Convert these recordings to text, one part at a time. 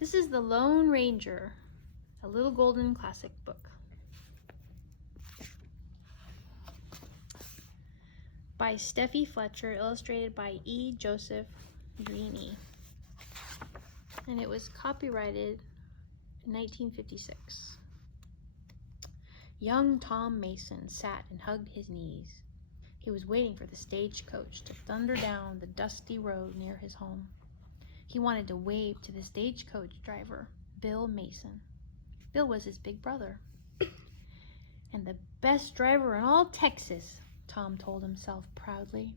This is The Lone Ranger, a Little Golden Classic book. By Steffi Fletcher, illustrated by E. Joseph Dreany. And it was copyrighted in 1956. Young Tom Mason sat and hugged his knees. He was waiting for the stagecoach to thunder down the dusty road near his home. He wanted to wave to the stagecoach driver, Bill Mason. Bill was his big brother. And the best driver in all Texas, Tom told himself proudly.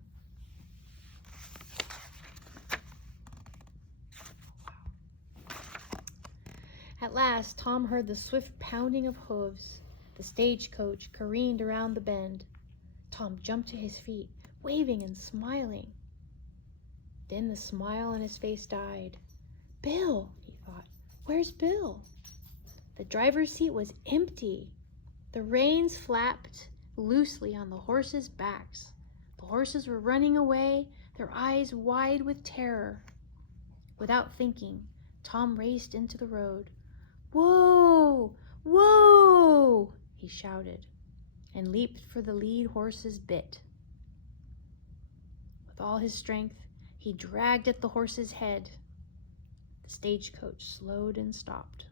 At last, Tom heard the swift pounding of hooves. The stagecoach careened around the bend. Tom jumped to his feet, waving and smiling. Then the smile on his face died. Bill, he thought. Where's Bill? The driver's seat was empty. The reins flapped loosely on the horses' backs. The horses were running away, their eyes wide with terror. Without thinking, Tom raced into the road. Whoa! Whoa! He shouted, and leaped for the lead horse's bit. With all his strength, he dragged at the horse's head. The stagecoach slowed and stopped.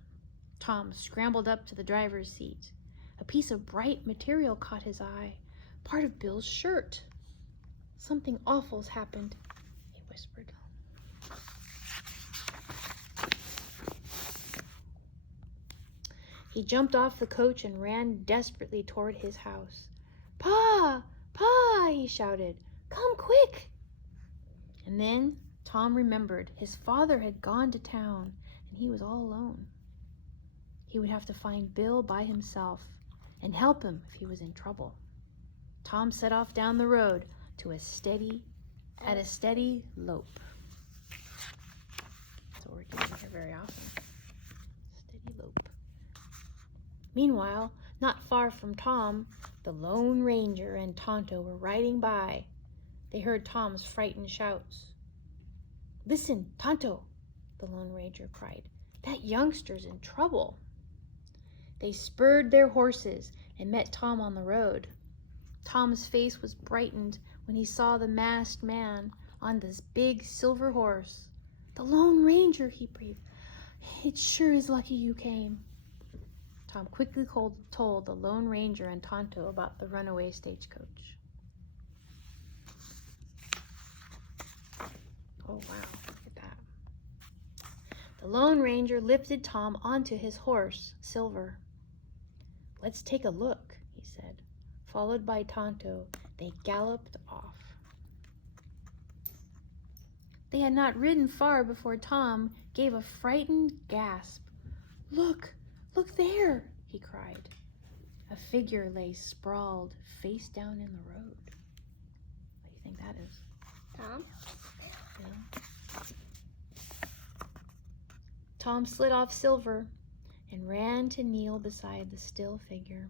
Tom scrambled up to the driver's seat. A piece of bright material caught his eye, part of Bill's shirt. Something awful's happened, he whispered. He jumped off the coach and ran desperately toward his house. Pa! Pa! He shouted. Come quick! And then Tom remembered his father had gone to town and he was all alone. He would have to find Bill by himself and help him if he was in trouble. Tom set off down the road at a steady lope. That's what we're doing here very often. Steady lope. Meanwhile, not far from Tom, the Lone Ranger and Tonto were riding by. They heard Tom's frightened shouts. Listen, Tonto, the Lone Ranger cried. That youngster's in trouble. They spurred their horses and met Tom on the road. Tom's face was brightened when he saw the masked man on this big silver horse. The Lone Ranger, he breathed. It sure is lucky you came. Tom quickly told the Lone Ranger and Tonto about the runaway stagecoach. Oh, wow, look at that. The Lone Ranger lifted Tom onto his horse, Silver. Let's take a look, he said. Followed by Tonto, they galloped off. They had not ridden far before Tom gave a frightened gasp. Look! Look there, he cried. A figure lay sprawled face down in the road. What do you think that is? Tom? Yeah. Tom slid off Silver and ran to kneel beside the still figure.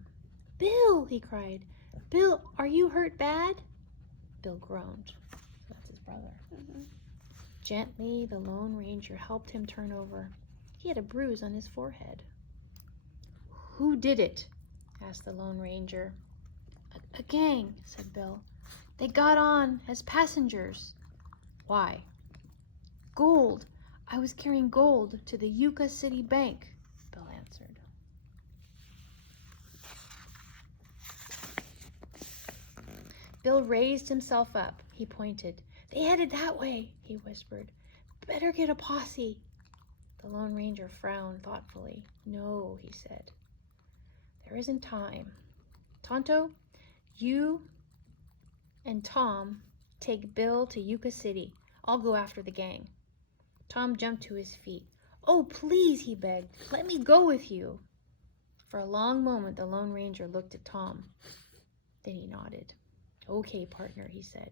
Bill, he cried. Bill, are you hurt bad? Bill groaned. That's his brother. Mm-hmm. Gently, the Lone Ranger helped him turn over. He had a bruise on his forehead. Who did it? Asked the Lone Ranger. A gang, said Bill. They got on as passengers. Why? Gold. I was carrying gold to the Yucca City Bank, Bill answered. Bill raised himself up. He pointed. They headed that way, he whispered. Better get a posse. The Lone Ranger frowned thoughtfully. No, he said. There isn't time. Tonto, you and Tom take Bill to Yucca City. I'll go after the gang. Tom jumped to his feet. Oh, please, he begged. Let me go with you. For a long moment, the Lone Ranger looked at Tom. Then he nodded. Okay, partner, he said.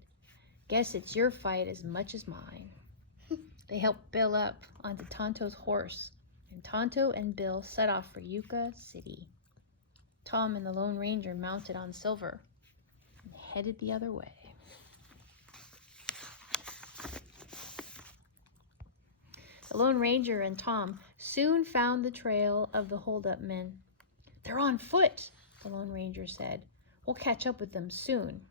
Guess it's your fight as much as mine. They helped Bill up onto Tonto's horse, and Tonto and Bill set off for Yucca City. Tom and the Lone Ranger mounted on Silver and headed the other way. The Lone Ranger and Tom soon found the trail of the holdup men. "They're on foot," the Lone Ranger said. "We'll catch up with them soon."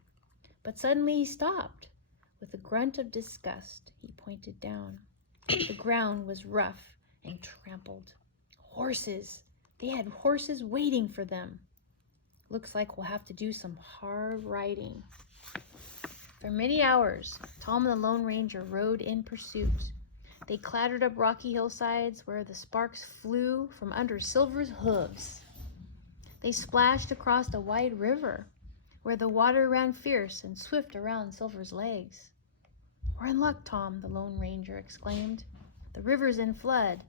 But suddenly he stopped. With a grunt of disgust, he pointed down. The ground was rough and trampled. Horses! They had horses waiting for them. "Looks like we'll have to do some hard riding." For many hours, Tom and the Lone Ranger rode in pursuit. They clattered up rocky hillsides where the sparks flew from under Silver's hooves. They splashed across a wide river where the water ran fierce and swift around Silver's legs. "We're in luck, Tom," the Lone Ranger exclaimed. "The river's in flood,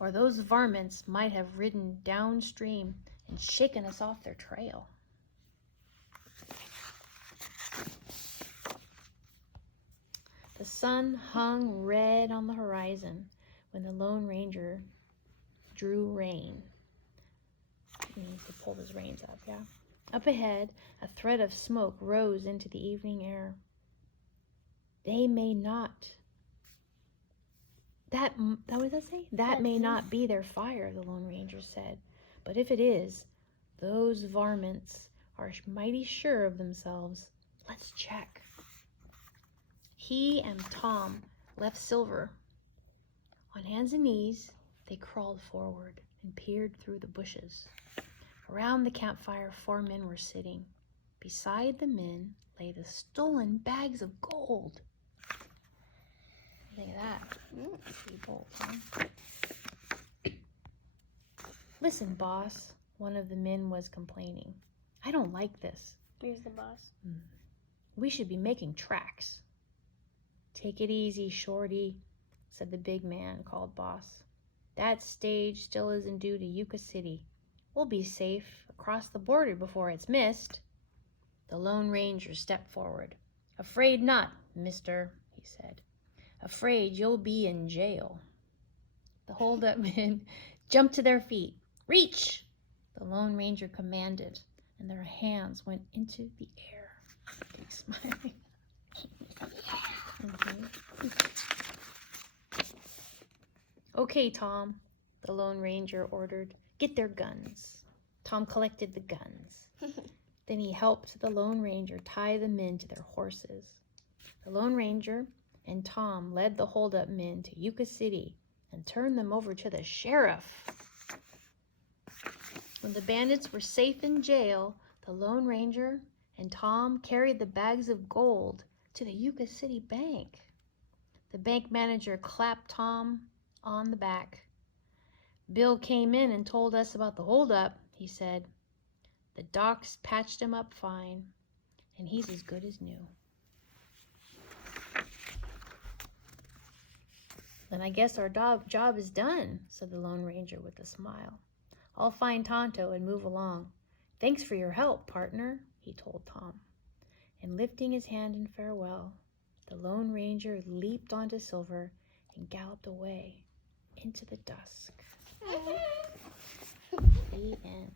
or those varmints might have ridden downstream and shaken us off their trail." The sun hung red on the horizon when the Lone Ranger drew rein. He pulled his reins up, yeah. Up ahead, a thread of smoke rose into the evening air. "They may not." What does that say? "That may not be their fire," the Lone Ranger said. "But if it is, those varmints are mighty sure of themselves. Let's check." He and Tom left Silver. On hands and knees, they crawled forward and peered through the bushes. Around the campfire, 4 men were sitting. Beside the men lay the stolen bags of gold. Think of that. Pretty bold, huh? "Listen, boss," one of the men was complaining. "I don't like this. Here's the boss. We should be making tracks." "Take it easy, Shorty," said the big man called Boss. "That stage still isn't due to Yucca City. We'll be safe across the border before it's missed." The Lone Ranger stepped forward. "Afraid not, mister," he said. "Afraid you'll be in jail." The holdup men jumped to their feet. "Reach!" the Lone Ranger commanded, and their hands went into the air. He's smiling. "Okay, Tom," the Lone Ranger ordered. "Get their guns." Tom collected the guns. Then he helped the Lone Ranger tie the men to their horses. The Lone Ranger and Tom led the holdup men to Yucca City and turned them over to the sheriff. When the bandits were safe in jail, the Lone Ranger and Tom carried the bags of gold to the Yucca City bank. The bank manager clapped Tom on the back. "Bill came in and told us about the holdup," he said. "The docs patched him up fine, and he's as good as new." "Then I guess our job is done," said the Lone Ranger with a smile. "I'll find Tonto and move along. Thanks for your help, partner," he told Tom. And lifting his hand in farewell, the Lone Ranger leaped onto Silver and galloped away into the dusk. The end.